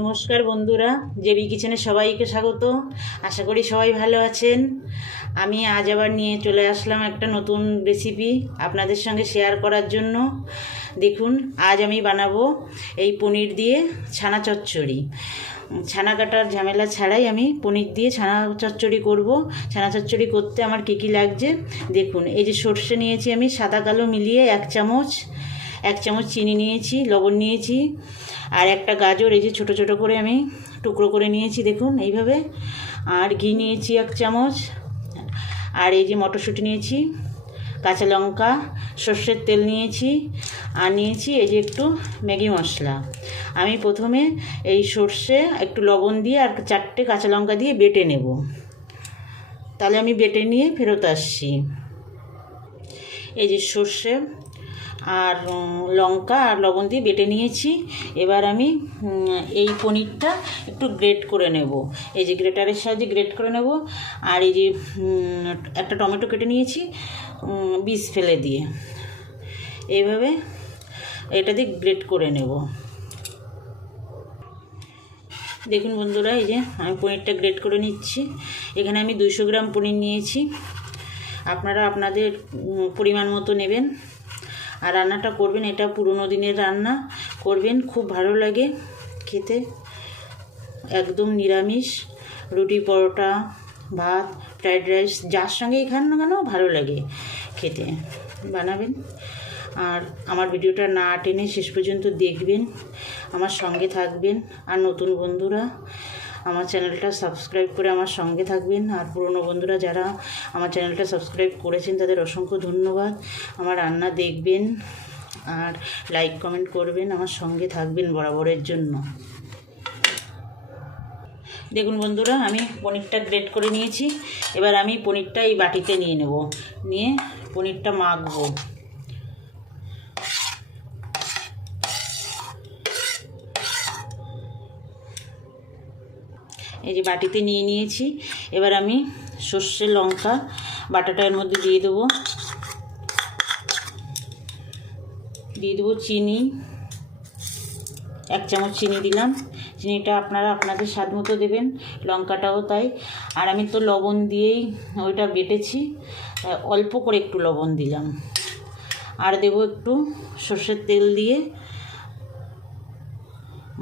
নমস্কার বন্ধুরা, জেবি কিচেনে সবাইকে স্বাগত। আশা করি সবাই ভালো আছেন। আমি আজ আবার নিয়ে চলে আসলাম একটা নতুন রেসিপি আপনাদের সঙ্গে শেয়ার করার জন্য। দেখুন, আজ আমি বানাবো এই পনির দিয়ে ছানা চচ্চড়ি। ছানা কাটার ঝামেলা ছাড়াই আমি পনির দিয়ে ছানা চচ্চড়ি করব। ছানা চচ্চড়ি করতে আমার কী কী লাগছে? দেখুন, এই যে সর্ষে নিয়েছি আমি সাদা কালো মিলিয়ে এক চামচ এক চামচ চিনি নিয়েছি, লবণ নিয়েছি আর একটা গাজর, এই যে ছোটো ছোটো করে আমি টুকরো করে নিয়েছি, দেখুন এইভাবে। আর ঘি নিয়েছি এক চামচ আর এই যে মটরশুঁটি নিয়েছি, কাঁচা লঙ্কা, সর্ষের তেল নিয়েছি আর নিয়েছি এই যে একটু ম্যাগি মশলা। আমি প্রথমে এই সর্ষে একটু লবণ দিয়ে আর চারটে কাঁচা লঙ্কা দিয়ে বেটে নেব। তাহলে আমি বেটে নিয়ে ফেরত আসছি। এই যে সর্ষে আর লঙ্কা আর লবণ দিয়ে বেটে নিয়েছি। এবার আমি এই পনিরটা একটু গ্রেট করে নেব। এই যে গ্রেটারের সাহায্যে গ্রেট করে নেব। আর এই যে একটা টমেটো কেটে নিয়েছি বীজ ফেলে দিয়ে। এইভাবে এটা দিয়ে গ্রেট করে নেব। দেখুন বন্ধুরা, এই যে আমি পনিরটা গ্রেট করে নিচ্ছি। এখানে আমি দুশো গ্রাম পনির নিয়েছি। আপনারা আপনাদের পরিমাণ মতো নেবেন। আর রান্নাটা করবেন, এটা পুরোনো দিনের রান্না। করবেন, খুব ভালো লাগে খেতে। একদম নিরামিষ, রুটি, পরোটা, ভাত, ফ্রাইড রাইস, যার সঙ্গেই খান না কেন, ভালো লাগে খেতে। বানাবেন। আর আমার ভিডিওটা না টেনে শেষ পর্যন্ত দেখবেন, আমার সঙ্গে থাকবেন, আর নতুন বন্ধুরা আমার চ্যানেলটা সাবস্ক্রাইব করে আমার সঙ্গে থাকবেন। আর পুরনো বন্ধুরা যারা আমার চ্যানেলটা সাবস্ক্রাইব করেছেন, তাদের অসংখ্য ধন্যবাদ। আমার রান্না দেখবেন আর লাইক কমেন্ট করবেন, আমার সঙ্গে থাকবেন বরাবরের জন্য। দেখুন বন্ধুরা, আমি পনিরটা গ্রেট করে নিয়েছি। এবার আমি পনিরটা এই বাটিতে নিয়ে নেব। নিয়ে পনিরটা মাখবো। এই যে বাটিতে নিয়ে নিয়েছি। এবার আমি সর্ষে, লঙ্কা, বাটাটা এর মধ্যে দিয়ে দেবো। দিয়ে দেবো চিনি। এক চামচ চিনি দিলাম। চিনিটা আপনারা আপনাদের স্বাদ মতো দেবেন, লঙ্কাটাও তাই। আর আমি তো লবণ দিয়েই ওইটা বেটেছি অল্প করে একটু লবণ দিলাম। আর দেবো একটু সর্ষের তেল দিয়ে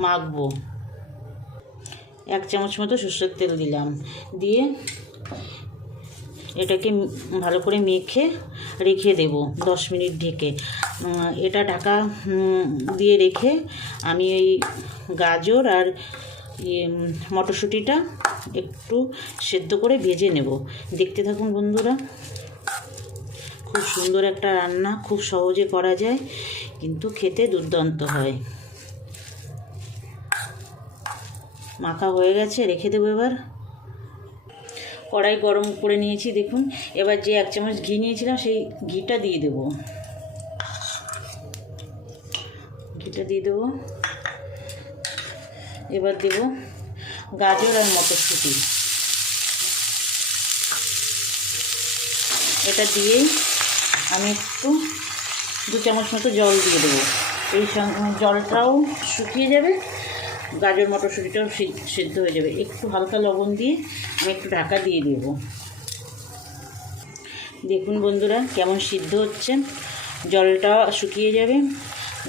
মাখবো। এক চামচ মতো সর্ষের তেল দিলাম। দিয়ে এটাকে ভালো করে মেখে রেখে দেব দশ মিনিট ঢেকে। এটা ঢাকা দিয়ে রেখে আমি এই গাজর আর ইয়ে, মটরশুঁটিটা একটু সেদ্ধ করে ভেজে নেব। দেখতে থাকুন বন্ধুরা খুব সুন্দর একটা রান্না খুব সহজে করা যায় কিন্তু খেতে দুর্দান্ত হয়। মাখা হয়ে গেছে, রেখে দেবো এবার। কড়াই গরম করে নিয়েছি, দেখুন। এবার যে এক চামচ ঘি নিয়েছিলাম, সেই ঘিটা দিয়ে দেব। ঘিটা দিয়ে দেবো। এবার দেব গাজর আর মটরশুঁটি। এটা দিয়েই আমি একটু দু চামচ মতো জল দিয়ে দেবো। এই জলটাও শুকিয়ে যাবে। গাজর, মটরশুঁটিটাও সিদ্ধ হয়ে যাবে। একটু হালকা লবণ দিয়ে আমি একটু ঢাকা দিয়ে দেবো। দেখুন বন্ধুরা, কেমন সিদ্ধ হচ্ছে। জলটা শুকিয়ে যাবে।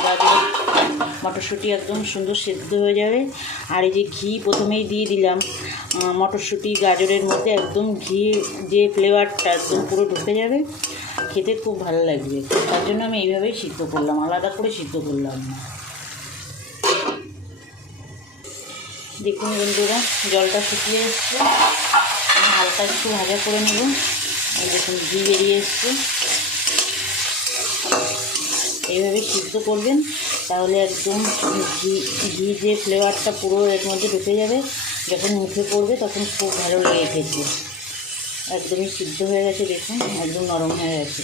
গাজর, মটরশুঁটি একদম সুন্দর সিদ্ধ হয়ে যাবে। আর এই যে ঘি প্রথমেই দিয়ে দিলাম। মটরশুঁটি, গাজরের মধ্যে একদম ঘি যে ফ্লেভারটা একদম পুরো ঢুকে যাবে, খেতে খুব ভালো লাগবে। তার জন্য আমি এইভাবেই সিদ্ধ করলাম, আলাদা করে সিদ্ধ করলাম দেখুন বন্ধুরা, জলটা শুকিয়ে এসছে। হালকা একটু ভাজা করে নেব। দেখুন, ঘি বেরিয়ে এসছে। এইভাবে সিদ্ধ করবেন, তাহলে একদম ঘি ঘি যে ফ্লেভারটা পুরো এর মধ্যে ঢুকে যাবে, যখন মুখে পড়বে তখন খুব ভালো লেগে খেতে। একদমই সিদ্ধ হয়ে গেছে, দেখুন, একদম নরম হয়ে গেছে।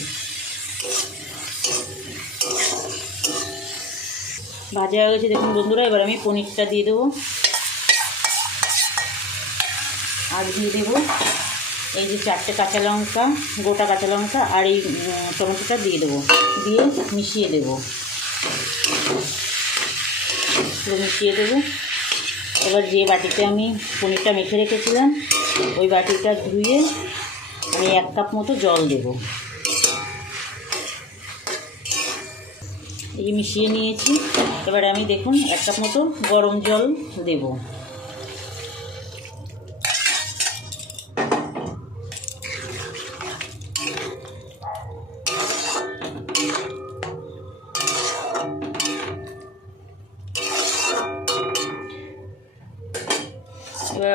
ভাজা হয়ে গেছে, দেখুন বন্ধুরা, এবার আমি পনিরটা দিয়ে দেবো। আর দিয়ে দেবো এই যে চারটে কাঁচা লঙ্কা, গোটা কাঁচা লঙ্কা আর এই টমেটোটা দিয়ে দেবো। দিয়ে মিশিয়ে দেবো। মিশিয়ে দেবো। এবার যে বাটিতে আমি পনিরটা মেখে রেখেছিলাম, ওই বাটিটা ধুয়ে আমি এক কাপ মতো জল দেব। এই মিশিয়ে নিয়েছি। এবার আমি দেখুন, এক কাপ মতো গরম জল দেব।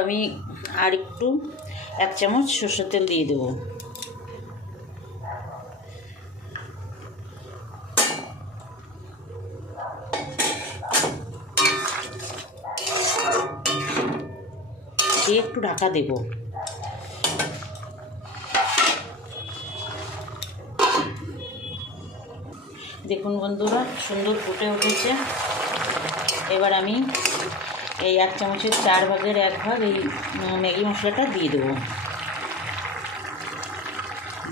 আমি আর একটু এক চামচ সর্ষের তেল দিয়ে দেবো। দিয়ে একটু ঢাকা দেব। দেখুন বন্ধুরা, সুন্দর ফুটে উঠেছে। এবার আমি এই এক চামচের চার ভাগের এক ভাগ এই ম্যাগি মশলাটা দিয়ে দেবো।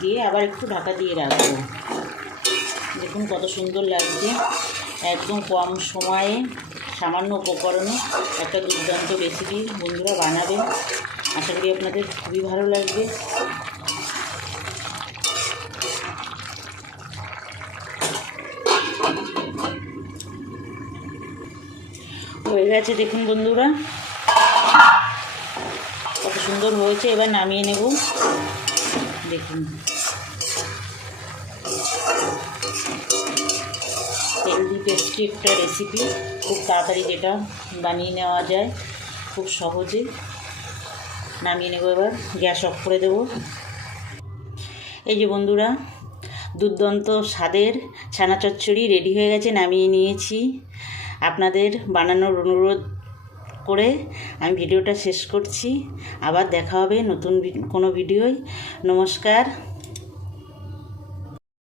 দিয়ে আবার একটু ঢাকা দিয়ে রাখব। দেখুন কত সুন্দর লাগছে। একদম কম সময়ে সামান্য উপকরণে একটা দুর্দান্ত রেসিপি বন্ধুরা বানাবেন। আশা করি আপনাদের খুবই ভালো লাগবে। হয়ে গেছে, দেখুন বন্ধুরা। কত সুন্দর হয়েছে, এবার নামিয়ে নেব। দেখুন। হেলদি টেস্টি একটা রেসিপি খুব তাড়াতাড়ি যেটা বানিয়ে নেওয়া যায়, খুব সহজে। নামিয়ে নেব এবার, গ্যাস অফ করে দেব। এই যে বন্ধুরা, দুর্দান্ত স্বাদের ছানা চচ্চড়ি রেডি হয়ে গেছে, নামিয়ে নিয়েছি। আপনাদের বানানোর অনুরোধ করে আমি ভিডিওটা শেষ করছি। আবার দেখা হবে নতুন কোনো ভিডিওয়। নমস্কার।